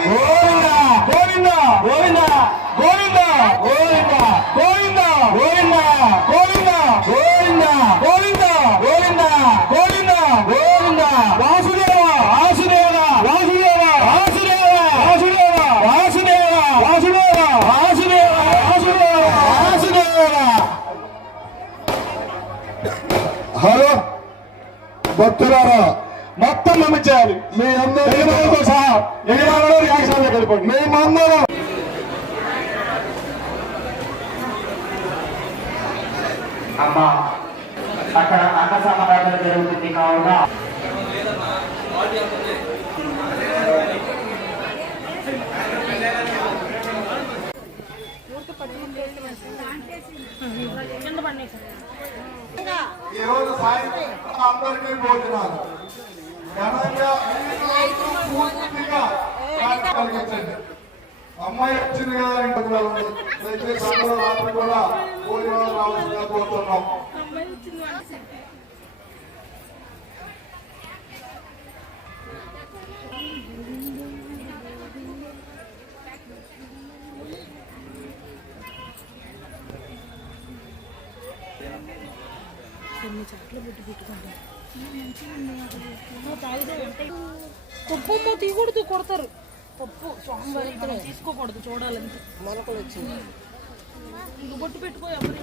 Govinda Govinda Govinda Govinda Govinda Govinda Govinda Govinda Govinda Govinda Govinda Govinda Vasudeva Vasudeva Vasudeva Vasudeva Vasudeva Vasudeva Vasudeva Vasudeva Vasudeva Vasudeva hello భక్తులారా మొత్తం నమ్మించాలి మీ అందరూ సహా యజమానులు రియాక్షన్ వెళ్ళిపోండి మేమందరం. అమ్మ అక్కడ అన్న సమారాధన జరుగుతుంది కావున. ఈ రోజు సాయంత్రం అందరికీ భోజనాలు. ఘనంగా పూర్తిగా కలిగించండి అమ్మాయి వచ్చింది కదా ఇంటి కూడా ఉంది. దయచేసి అందరూ రాత్రి కూడా భోజనాలు రావాల్సిందిగా కోరుతున్నాం. కొన్ని చెట్లు బుట్టి పప్పు అమ్మ తీయకూడదు కొడతారు. పప్పు స్వామివారి తీసుకోకూడదు చూడాలంటే. మనకు వచ్చింది ఇంక బొట్టు పెట్టుకో ఎవరు